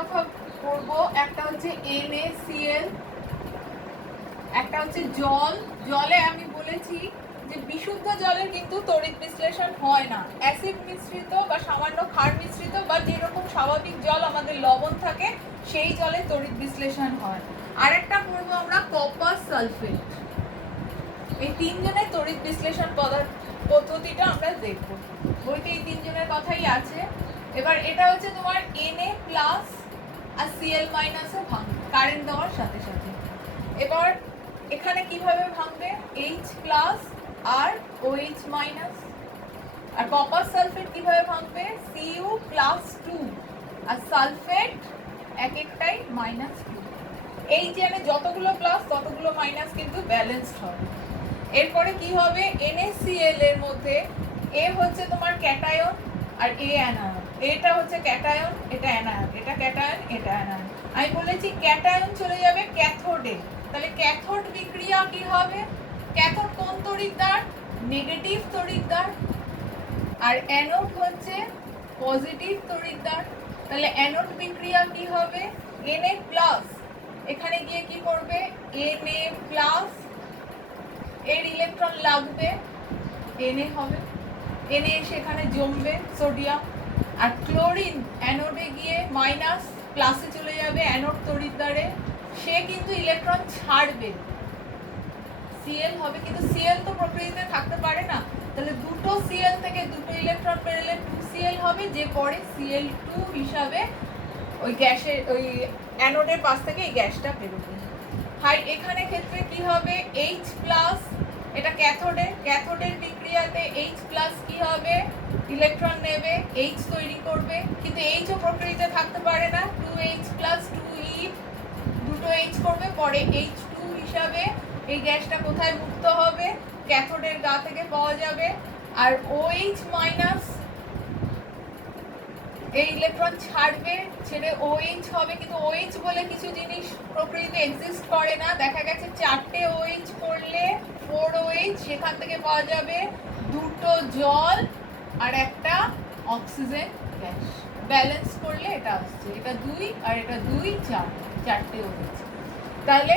কথা বলবো, একটা হচ্ছে NaCl, একটা হচ্ছে জল। জলে আমি বলেছি যে বিশুদ্ধ জলের কিন্তু তড়িৎ বিশ্লেষণ হয় না, অ্যাসিড মিশ্রিত বা সামান্য ক্ষার মিশ্রিত বা যেরকম স্বাভাবিক জল আমাদের লবণ থাকে সেই জলে তড়িৎ বিশ্লেষণ হয়। আর একটা পড়বো আমরা কপার সালফেট। এই তিনজনের তড়িৎ বিশ্লেষণ পদ্ধতিটা আমরা দেখবো। বইতে এই তিনজনের কথাই আছে। এবার এটা হচ্ছে তোমার Na+ আর Cl- এ ভাঙবে কারেন্ট দেওয়ার সাথে সাথে। এবার এখানে কিভাবে ভাঙবে, H+ আর OH-। আর কপার সালফেট কিভাবে ভাঙবে, Cu+2 আর সালফেট এক একটাই -2। এই যে যতগুলো প্লাস ততগুলো মাইনাস কিন্তু ব্যালেন্সড হবে। এরপরে কি হবে, NaCl এর মধ্যে A হচ্ছে তোমার ক্যাটায়ন আর A অ্যানায়ন। এটা হচ্ছে ক্যাটায়ন, এটা অ্যানায়ন, এটা ক্যাটায়ন, এটা অ্যানায়ন। আমি বলেছি ক্যাটায়ন চলে যাবে ক্যাথোডে, তাহলে ক্যাথোড বিক্রিয়া কি হবে, ক্যাথোড কোন তড়িৎদ্বার, নেগেটিভ তড়িৎদ্বার, আর অ্যানোড হচ্ছে পজিটিভ তড়িৎদ্বার। তাহলে অ্যানোড বিক্রিয়া কি হবে, Na+, এখানে গিয়ে কি করবে, Na+, এর ইলেকট্রন লাগবে, Na হবে, Na এসে এখানে জমবে সোডিয়াম। আর ক্লোরিন অ্যানোডে গিয়ে মাইনাস, প্লাসে চলে যাবে অ্যানোড তড়িৎদ্বারে, সে কিন্তু ইলেকট্রন ছাড়বে, Cl হবে, কিন্তু Cl তো প্রকৃতিতে থাকতে পারে না, তাহলে দুটো Cl থেকে দুটো ইলেকট্রন বেরোলে 2Cl হবে, যে পরে Cl2 হিসাবে ওই গ্যাসের ওই অ্যানোডের পাশ থেকে এই গ্যাসটা বেরোবে। হাই এখানে ক্ষেত্রে কি হবে, H+, এটা ক্যাথোডে, ক্যাথোডের বিক্রিয়াতে H+ কি হবে, ইলেকট্রন নেবে, H তৈরি করবে, কিন্তু H ও প্রকৃতিতে থাকতে পারে না, 2H+, 2E, দুটো H করবে, পরে H2 হিসাবে এই গ্যাসটা কোথায় মুক্ত হবে, ক্যাথোডের গা থেকে পাওয়া যাবে। আর OH- এই ইলেকট্রন ছাড়বে, ছেড়ে OH হবে, কিন্তু OH বলে কিছু জিনিস প্রকৃতিতে এক্সিস্ট করে না, দেখা গেছে 4টে OH করলে 4OH, সেখান থেকে পাওয়া যাবে দুটো জল আর একটা অক্সিজেন গ্যাস। ব্যালেন্স করলে এটা আসছে, এটা 2 আর এটা 2, 4, 4টে OH। তাহলে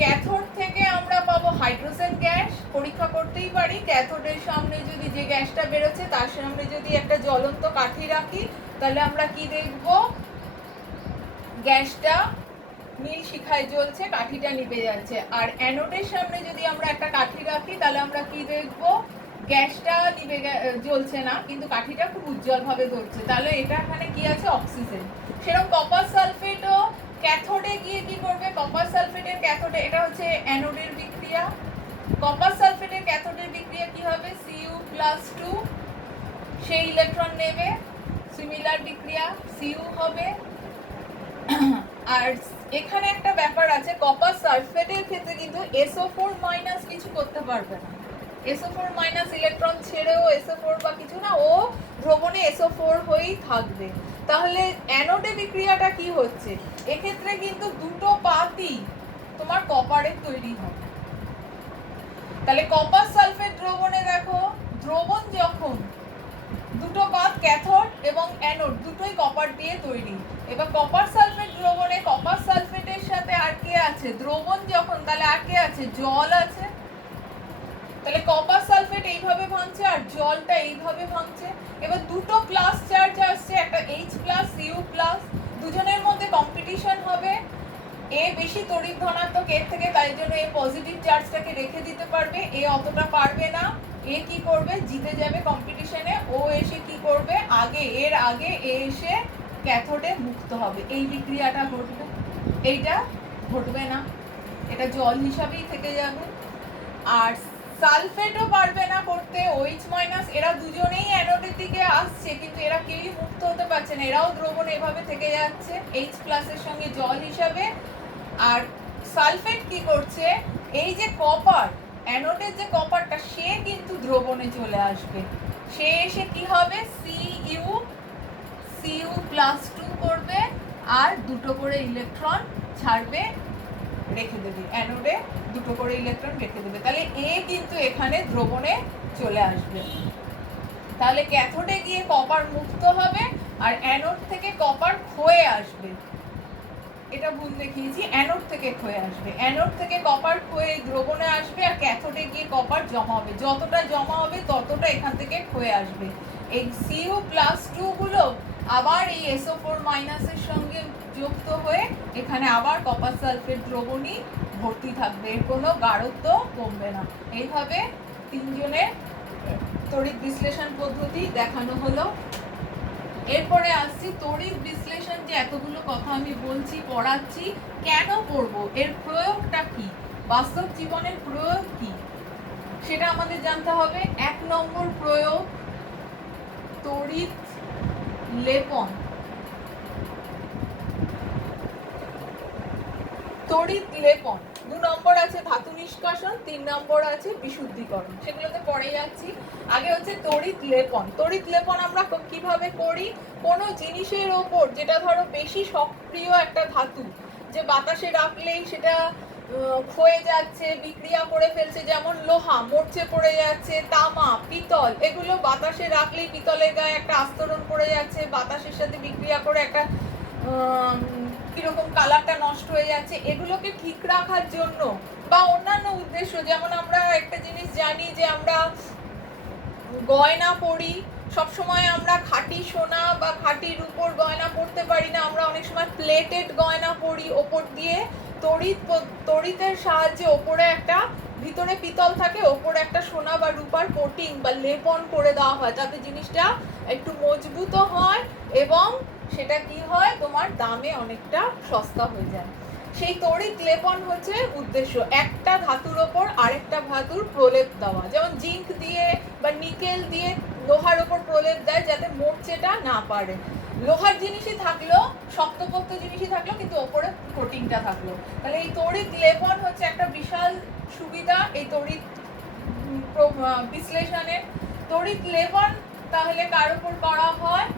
ক্যাথোড থেকে আমরা পাবো হাইড্রোজেন গ্যাস, পরীক্ষা করতেই পারি, ক্যাথোডের সামনে যদি যে গ্যাসটা বেরোচ্ছে তার সামনে যদি একটা জ্বলন্ত কাঠি রাখি তাহলে আমরা কি দেখব, গ্যাসটা নীল শিখায় জ্বলছে, কাঠিটা নিভে যাচ্ছে। আর অ্যানোডের সামনে যদি আমরা একটা কাঠি রাখি তাহলে আমরা কি দেখব, গ্যাসটা নিভে জ্বলছে না কিন্তু কাঠিটা খুব উজ্জ্বলভাবে জ্বলছে, তাহলে এটা এখানে কি আছে, অক্সিজেন। সেরকম কপার সালফেটও ক্যাথোডে গিয়ে কি করবে, কপার সালফেটের ক্যাথোডে, এটা হচ্ছে অ্যানোডের বিক্রিয়া, কপার সালফেটের ক্যাথোডের বিক্রিয়া কি হবে, Cu+2, সেই ইলেকট্রন নেবে, সিমিলার বিক্রিয়া, Cu হবে। আর এখানে একটা ব্যাপার আছে, কপার সালফেটের ক্ষেত্রে কিন্তু SO4- কিছু করতে পারবে না, SO4- ইলেকট্রন ছেড়েও SO4 বা কিছু না, ও দ্রবণে SO4 হয়েই থাকবে। তাহলে অ্যানোডে বিক্রিয়াটা কি হচ্ছে, এক্ষেত্রে কিন্তু দুটো পাতই তোমার কপারের তৈরি হবে। তাহলে কপার সালফেট দ্রবণে দেখো, দ্রবণ যখন দুটো পাত ক্যাথোড এবং অ্যানোড দুটোই কপার দিয়ে তৈরি, এবার কপার সালফেট দ্রবণে কপার সালফেটের সাথে আর কে আছে, দ্রবণ যখন, তাহলে আর কে আছে, জল আছে। তাহলে কপার সালফেট এইভাবে ভাঙছে আর জলটা এইভাবে ভাঙছে। এবার দুটো প্লাস চার্জ আসছে, একটা H+, Cu+, দুজনের মধ্যে কম্পিটিশন হবে, এ বেশি তড়িৎ ধনাত্মক এর থেকে, তাই জন্য এ পজিটিভ চার্জটাকে রেখে দিতে পারবে, এ অতটা পারবে না, এ কি করবে, জিতে যাবে কম্পিটিশনে, ও এসে কি করবে, এর আগে এ এসে ক্যাথোডে মুক্ত হবে, এই বিক্রিয়াটা ঘটবে, এইটা ঘটবে না, এটা জল হিসাবেই থেকে যাবে। আর সালফেটও পারবে না করতে, OH-, এরা দুজনেই অ্যানোডের দিকে আসছে কিন্তু এরা কেউই মুক্ত হতে পারছে না, এরাও দ্রবণ এভাবে থেকে যাচ্ছে H+ এর সঙ্গে জল হিসাবে। আর সালফেট কি করছে, এই যে কপার, অ্যানোডের যে কপারটা, সে কিন্তু দ্রবণে চলে আসবে, সে এসে কি হবে, Cu+2 করবে আর দুটো করে ইলেকট্রন ছাড়বে, রেখে দেবে অ্যানোডে, দুটো করে ইলেকট্রন রেখে দেবে, তাহলে এ কিন্তু এখানে দ্রবণে চলে আসবে। তাহলে ক্যাথোডে গিয়ে কপার মুক্ত হবে আর অ্যানোড থেকে কপার ক্ষয়ে আসবে, এটা ভুল দেখিয়েছি, অ্যানোড থেকে ক্ষয়ে আসবে, অ্যানোড থেকে কপার ক্ষয়ে দ্রবণে আসবে আর ক্যাথোডে গিয়ে কপার জমা হবে, যতটা জমা হবে ততটা এখান থেকে ক্ষয়ে আসবে। এই Cu+2 গুলো আবার এই SO4 মাইনাসের সঙ্গে যুক্ত হয়ে এখানে আবার কপার সালফেট দ্রবণী ভর্তি থাকবে, এর কোনো গাঢ়ত্ব কমবে না। এইভাবে তিনজনের তড়িৎ বিশ্লেষণ পদ্ধতি দেখানো হলো। এরপরে আসছি তড়িৎ বিশ্লেষণ, যে এতগুলো কথা আমি বলছি পড়াচ্ছি, কেন পড়বো, এর প্রয়োগটা কি, বাস্তব জীবনের প্রয়োগ কি, সেটা আমাদের জানতে হবে। 1 নম্বর প্রয়োগ তড়িৎ লেপন। তড়িৎ লেপন 2 নম্বর আছে ধাতু নিষ্কাশন, 3 নম্বর আছে বিশুদ্ধীকরণ, সেগুলোতে পরে যাচ্ছি। আগে হচ্ছে তড়িৎ লেপন। তড়িৎ লেপন আমরা কিভাবে করি, কোনো জিনিসের ওপর, যেটা ধরো বেশি সক্রিয় একটা ধাতু, যে বাতাসে রাখলেই সেটা ক্ষয়ে যাচ্ছে, বিক্রিয়া করে ফেলছে, যেমন লোহা মরচে পড়ে যাচ্ছে, তামা, পিতল, এগুলো বাতাসে রাখলেই পিতলের গায়ে একটা আস্তরণ পড়ে যাচ্ছে, বাতাসের সাথে বিক্রিয়া করে একটা কিরকম কালারটা নষ্ট হয়ে যাচ্ছে, এগুলোকে ঠিক রাখার জন্য বা অন্যান্য উদ্দেশ্য, যেমন আমরা একটা জিনিস জানি যে আমরা গয়না পরি, সবসময় আমরা খাঁটি সোনা বা খাঁটি রূপোর গয়না পরতে পারি না, আমরা অনেক সময় প্লেটেড গয়না পরি, ওপর দিয়ে তড়িতের সাহায্যে ওপরে একটা, ভিতরে পিতল থাকে, ওপরে একটা সোনা বা রূপার কোটিং বা লেপন করে দেওয়া হয়, যাতে জিনিসটা একটু মজবুত হয় এবং সেটা কি হয়, তোমার দামে অনেকটা সস্তা হয়ে যায়। সেই তড়িৎ লেপন হচ্ছে উদ্দেশ্য, একটা ধাতুর ওপর আরেকটা ধাতুর প্রলেপ দেওয়া, যেমন জিঙ্ক দিয়ে বা নিকেল দিয়ে লোহার ওপর প্রলেপ দেয় যাতে মরচেটা না পারে। লোহার জিনিসই থাকলো, শক্তপোক্ত জিনিসই থাকলো, কিন্তু ওপরে কোটিংটা থাকলো। তাহলে এই তড়িৎ লেপন হচ্ছে একটা বিশাল সুবিধা এই তড়িৎ বিশ্লেষণে। তড়িৎ লেপন তাহলে কার উপর করা হয়,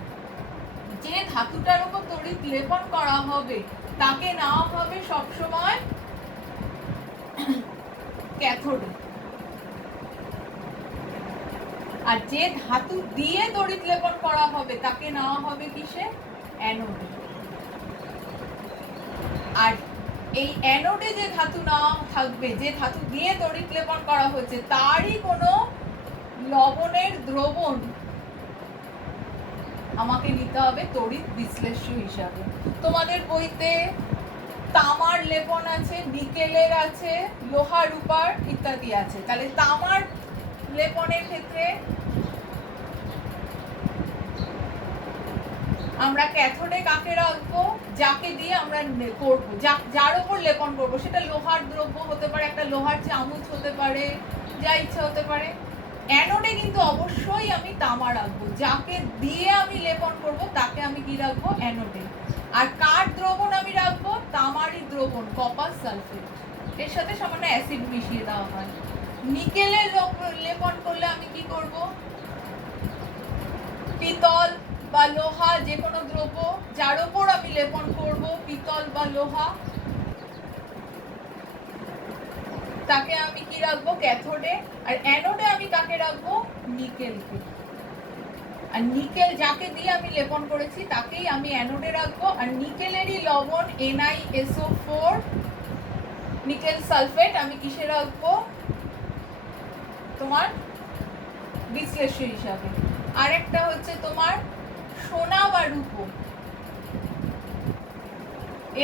যে ধাতুটার উপর তড়িৎ লেপন করা হবে তাকে নেওয়া হবে সবসময় ক্যাথোডে, আর যে ধাতু দিয়ে তড়িৎ লেপন করা হবে তাকে নেওয়া হবে কিসে, অ্যানোডে। আর এই অ্যানোডে যে ধাতু নেওয়া থাকবে, যে ধাতু দিয়ে তড়িৎ লেপন করা হচ্ছে, তারই কোনো লবণের দ্রবণ আমাকে নিতে হবে তড়িৎ বিশ্লেষ্য হিসাবে। তোমাদের বইতে তামার লেপন আছে, নিকেলের আছে, লোহা রূপার ইত্যাদি আছে। তাহলে তামার লেপনের ক্ষেত্রে আমরা ক্যাথোডে কাকে রাখবো, যাকে দিয়ে আমরা করবো, যার উপর লেপন করবো, সেটা লোহার দ্রব্য হতে পারে, একটা লোহার চামচ হতে পারে, যা ইচ্ছা হতে পারে। অ্যানোডে কিন্তু অবশ্যই আমি তামা রাখবো, যাকে দিয়ে আমি লেপন করব তাকে আমি কি রাখবো, অ্যানোডে। আর কার দ্রবণ আমি রাখবো, তামারই দ্রবণ, কপার সালফেট, এর সাথে সামান্য অ্যাসিড মিশিয়ে দেওয়া হয়। নিকেলের লেপন করলে আমি কি করব, পিতল বা লোহা, যে কোনো দ্রব্য যার উপর আমি লেপন করব, পিতল বা লোহা, তাকে আমি কি রাখবো, ক্যাথোডে। আর অ্যানোডে আমি কাকে রাখবো, নিকেলকে। আর নিকেল যাকে দিয়ে আমি লেপন করেছি তাকেই আমি অ্যানোডে রাখবো। আর নিকেলেরই লবণ NiSO4 নিকেল সালফেট আমি কিসে রাখবো, তোমার বিশ্লেষ্য হিসাবে। আর একটা হচ্ছে তোমার সোনা বা রূপো,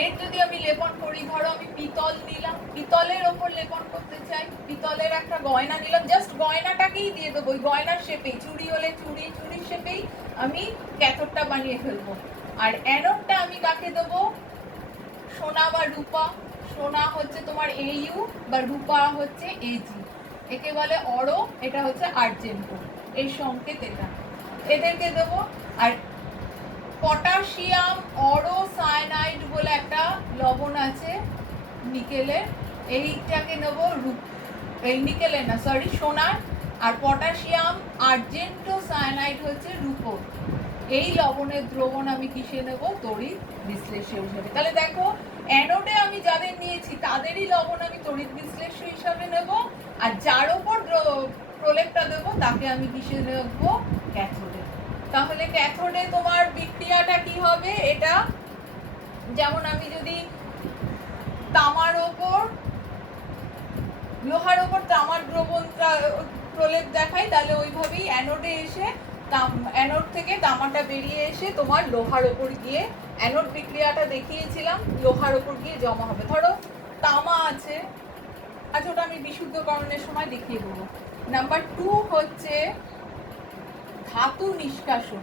এর যদি আমি লেপন করি, ধরো আমি পিতল নিলাম, পিতলের ওপর লেপন করতে চাই, পিতলের একটা গয়না নিলাম, জাস্ট গয়নাটাকেই দিয়ে দেবো, ওই গয়নার শেপেই, চুড়ি হলে চুড়ির শেপেই আমি ক্যাথোডটা বানিয়ে ফেলবো। আর অ্যানোডটা আমি কাকে দেবো, সোনা বা রূপা, সোনা হচ্ছে তোমার AU বা রূপা হচ্ছে AG, একে বলে অরো, এটা হচ্ছে আর্জেন্টো, এই সংকেত এটা, এদেরকে দেবো। আর পটাশিয়াম অরোসায়ানাইড বলে একটা লবণ আছে নিকেলের, এইটাকে নেব এই নিকেলের না, সরি, সোনার। আর পটাশিয়াম আর্জেন্টোসায়ানাইড হচ্ছে রূপোর। এই লবণের দ্রবণ আমি কিসে নেব, তড়িৎ বিশ্লেষ্য হিসাবে। তাহলে দেখো, অ্যানোডে আমি যাদের নিয়েছি তাদেরই লবণ আমি তড়িৎ বিশ্লেষ্য হিসাবে নেব, আর যার ওপর প্রলেপটা দেবো তাকে আমি কিসে নেব, ক্যাথোডে। তাহলে ক্যাথোডে তোমার বিক্রিয়াটা কি হবে, এটা যেমন আমি যদি তামার ওপর লোহার ওপর তামার দ্রবণ প্রলেপ দেখাই, তাহলে ওইভাবেই অ্যানোডে এসে অ্যানোড থেকে তামাটা বেরিয়ে এসে তোমার লোহার ওপর গিয়ে অ্যানোড বিক্রিয়াটা দেখিয়েছিলাম, লোহার ওপর গিয়ে জমা হবে। ধরো তামা আছে, আচ্ছা ওটা আমি বিশুদ্ধকরণের সময় দেখিয়ে দেবো। নাম্বার 2 হচ্ছে ধাতু নিষ্কাশন।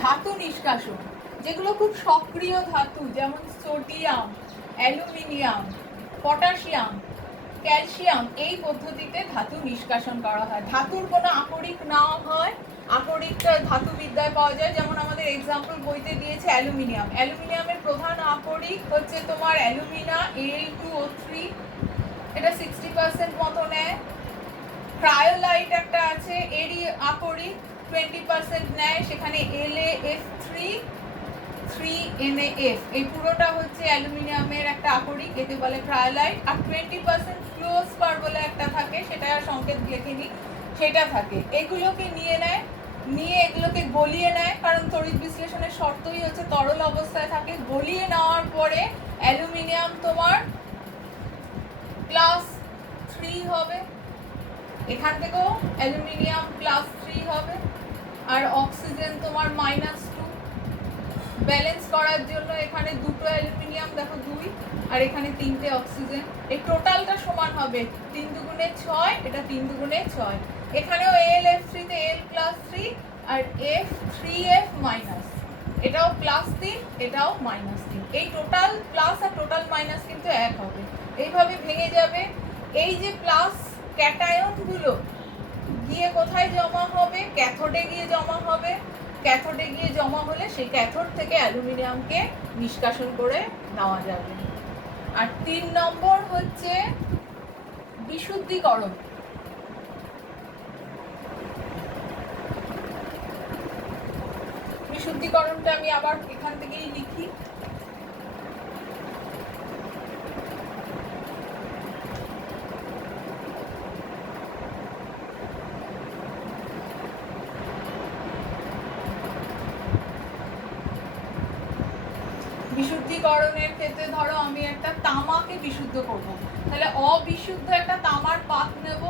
ধাতু নিষ্কাশন যেগুলো খুব সক্রিয় ধাতু, যেমন সোডিয়াম, অ্যালুমিনিয়াম, পটাশিয়াম, ক্যালসিয়াম, এই পদ্ধতিতে ধাতু নিষ্কাশন করা হয়। ধাতুর কোনো আকরিক নাও হয়, আকরিক ধাতুবিদ্যায় পাওয়া যায়, যেমন আমাদের এক্সাম্পল বইতে দিয়েছে অ্যালুমিনিয়াম। অ্যালুমিনিয়ামের প্রধান আকরিক হচ্ছে তোমার অ্যালুমিনা Al2O3, এটা 60% মতো নেয়। ক্রায়োলাইট একটা আছে, এরই আকরিক 20% নেয়, সেখানে La3NAF, এই পুরোটা হচ্ছে অ্যালুমিনিয়ামের একটা আকরিক, একে বলে ক্রায়োলাইট। আর 20% ফ্লুওস্পার বলে একটা থাকে, সেটা সংকেত লিখিনি, সেটা থাকে। এগুলোকে নিয়ে নেয়, নিয়ে এগুলোকে গলিয়ে নেয়, কারণ তড়িৎ বিশ্লেষণের শর্তই হচ্ছে তরল অবস্থায় থাকে। গলিয়ে নেওয়ার পরে অ্যালুমিনিয়াম তোমার +3 হবে, এখান থেকেও অ্যালুমিনিয়াম +3 হবে, আর অক্সিজেন তোমার -2। ব্যালেন্স করার জন্য এখানে দুটো অ্যালুমিনিয়াম, দেখো 2, আর এখানে 3টে অক্সিজেন। এই টোটালটা সমান হবে 3 দুগুণে 6, এটা 3 দুগুণে 6। এখানেও AlF3 তে L+3 আর F3F-, এটাও +3, এটাও -3। এই টোটাল প্লাস আর টোটাল মাইনাস কিন্তু এক হবে, এইভাবে ভেঙে যাবে। এই যে প্লাস ক্যাটায়নগুলো গিয়ে কোথায় জমা হবে? ক্যাথোডে গিয়ে জমা হবে। ক্যাথোডে গিয়ে জমা হলে সেই ক্যাথোড থেকে অ্যালুমিনিয়ামকে নিষ্কাশন করে নেওয়া যাবে। আর 3 নম্বর হচ্ছে বিশুদ্ধীকরণ। বিশুদ্ধীকরণটা আমি আবার এখান থেকেই লিখি। বিশুদ্ধীকরণের ক্ষেত্রে ধরো আমি একটা তামাকে বিশুদ্ধ করব, তাহলে অবিশুদ্ধ একটা তামার পাত নেব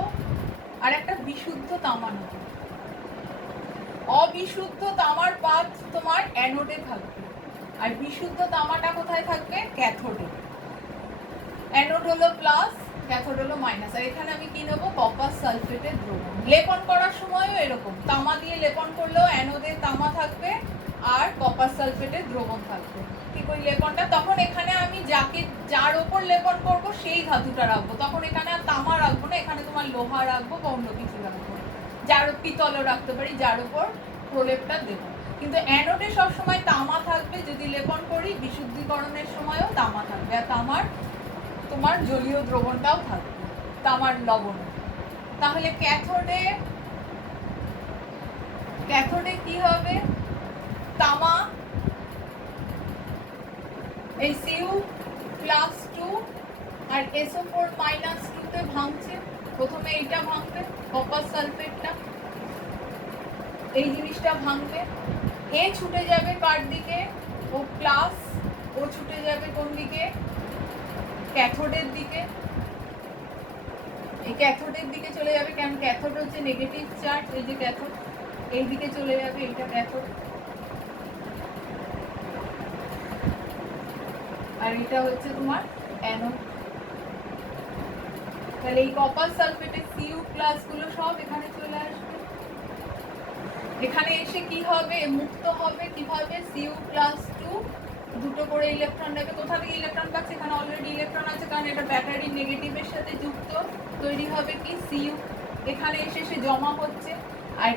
আর একটা বিশুদ্ধ তামা নেব। অবিশুদ্ধ তামার পাত তোমার অ্যানোডে থাকবে, আর বিশুদ্ধ তামাটা কোথায় থাকবে? ক্যাথোডে। অ্যানোড হলো প্লাস, ক্যাথোড হলো মাইনাস। আর এখানে আমি কি নেব? কপার সালফেটের দ্রবণ। লেপন করার সময়ও এরকম, তামা দিয়ে লেপন করলেও অ্যানোডে তামা থাকবে আর কপার সালফেটের দ্রবণ থাকবে। কি করি লেপনটা? তখন এখানে আমি যার ওপর লেপন করব সেই ধাতুটা রাখবো, তখন এখানে আর তামা রাখবো না, এখানে তোমার লোহা রাখবো বা অন্য কিছু রাখবো, যার পিতলও রাখতে পারি, যার উপর প্রলেপটা দেবো। কিন্তু অ্যানোডে সবসময় তামা থাকবে, যদি লেপন করি বিশুদ্ধীকরণের সময়ও তামা থাকবে, আর তামার তোমার জলীয় দ্রবণটাও থাকবে, তামার লবণ। তাহলে ক্যাথোডে কি হবে? তামা এই Cu+2 আর SO4-2 তে ভাঙছে। প্রথমে এইটা ভাঙবে, কপার সালফেটটা, এই জিনিসটা ভাঙবে। এ ছুটে যাবে কার দিকে? ও প্লাস, ও ছুটে যাবে কোন দিকে? ক্যাথোডের দিকে। এই ক্যাথোডের দিকে চলে যাবে, কারণ ক্যাথোড হচ্ছে নেগেটিভ চার্জ, এই যে ক্যাথোড, এই দিকে চলে যাবে, এইটা ক্যাথোড, আর এটা হচ্ছে তোমার অ্যানোড। তাহলে এই কপার সালফেটের Cu+ গুলো সব এখানে চলে আসবে। এখানে এসে কি হবে? মুক্ত হবে কিভাবে? Cu+2 দুটো করে ইলেকট্রন নেবে। কোথা থেকে ইলেকট্রন পাচ্ছে? এখানে অলরেডি ইলেকট্রন আছে, কারণ এটা ব্যাটারি নেগেটিভের সাথে যুক্ত। তৈরি হবে কি? Cu। এখানে এসে সে জমা হচ্ছে, আর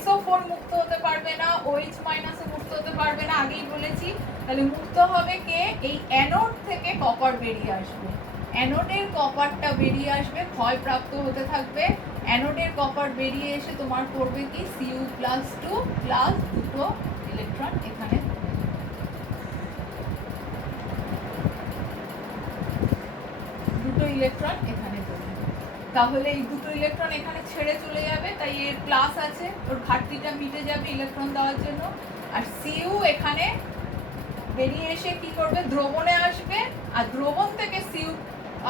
SO4 মুক্ত হতে পারবে না, OH- মুক্ত হতে পারবে না, আগেই বলেছি। তাহলে মুক্ত হবে কে? এই অ্যানোড থেকে কপার বেরিয়ে আসবে, অ্যানোডের কপারটা বেরিয়ে আসবে, ক্ষয়প্রাপ্ত হতে থাকবে। অ্যানোডের কপার বেরিয়ে এসে তোমার করবে কি? Cu+2 প্লাস দুটো ইলেকট্রন এখানে, দুটো ইলেকট্রন এখানে দেবে। তাহলে এই দুটো ইলেকট্রন এখানে ছেড়ে চলে যাবে, তাই এর প্লাস আছে, ওর ঘাটতিটা মিটে যাবে ইলেকট্রন দেওয়ার জন্য। আর সিইউ এখানে বেরিয়ে এসে কি করবে, দ্রবণে আসবে, আর দ্রবণ থেকে সিইউ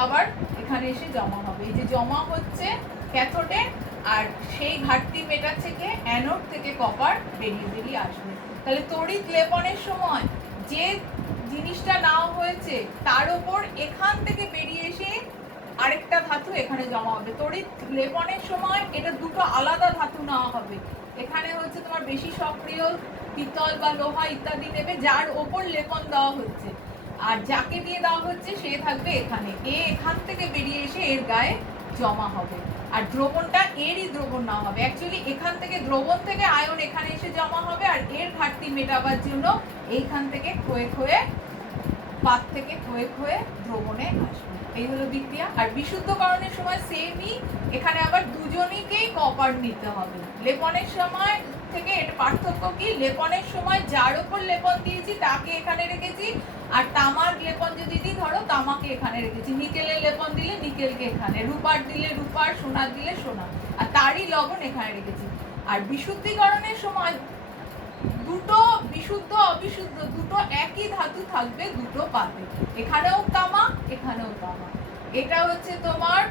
আবার এখানে এসে জমা হবে। এই যে জমা হচ্ছে ক্যাথোডে, আর সেই ঘাটতি মেটাচ্ছে কে, অ্যানোড থেকে কপার বেরিয়ে বেরিয়ে আসবে। তাহলে তড়িৎ লেপনের সময় যে জিনিসটা নেওয়া হয়েছে তার উপর এখান থেকে বেরিয়ে এসে আরেকটা ধাতু এখানে জমা হবে। তড়িৎ লেপনের সময় এটা দুটো আলাদা ধাতু নেওয়া হবে। এখানে হচ্ছে তোমার বেশি সক্রিয় পিতল বা লোহা ইত্যাদি নেবে, যার ওপর লেপন দেওয়া হচ্ছে, আর যাকে দিয়ে দেওয়া হচ্ছে সে থাকবে এখানে। এখান থেকে বেরিয়ে এসে এর গায়ে জমা হবে, আর দ্রবণটা এরই দ্রবণ নেওয়া হবে। অ্যাকচুয়ালি এখান থেকে দ্রবণ থেকে আয়ন এখানে এসে জমা হবে, আর এর ঘাটতি মেটাবার জন্য এইখান থেকে ক্ষয়ে ক্ষয়ে, পাত থেকে ক্ষয়ে ক্ষয়ে দ্রবণে আসবে। এই হলো বিক্রিয়া। আর বিশুদ্ধকরণের সময় সেমই, এখানে আবার দুজনকেই কপার নিতে হবে। লেপনের সময় থেকে এর পার্থক্য কি, লেপনের সময় যার উপর লেপন দিয়েছি তাকে এখানে রেখেছি, আর তামার লেপন যদি দিই, ধরো তামাকে এখানে রেখেছি, নিকেলের লেপন দিলে নিকেলকে এখানে, রূপার দিলে রূপার, সোনার দিলে সোনা, আর তারই লবণ এখানে রেখেছি। আর বিশুদ্ধিকরণের সময় দুটো বিশুদ্ধ অবিশুদ্ধ দুটো একই ধাতু থাকবে দুটো পাতে, এখানেও তামা এখানেও তামা। এটা হচ্ছে তোমার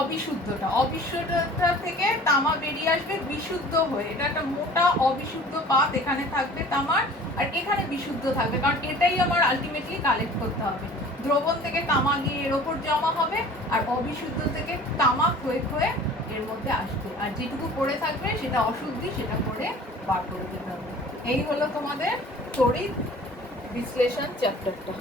অবিশুদ্ধটা, অবিশুদ্ধটা থেকে তামা বেরিয়ে আসবে বিশুদ্ধ হয়ে। এটা একটা মোটা অবিশুদ্ধ পাত এখানে থাকবে তামার, আর এখানে বিশুদ্ধ থাকবে, কারণ এটাই আমার আলটিমেটলি কালেক্ট করতে হবে। দ্রবণ থেকে তামা গিয়ে এর ওপর জমা হবে, আর অবিশুদ্ধ থেকে তামা ক্ষয়ে ক্ষয়ে এর মধ্যে আসবে, আর যেটুকু পড়ে থাকবে সেটা অশুদ্ধি, সেটা পড়ে বার করে দিতে হবে। এই হলো তোমাদের তড়িৎ বিশ্লেষণ চ্যাপ্টারটা।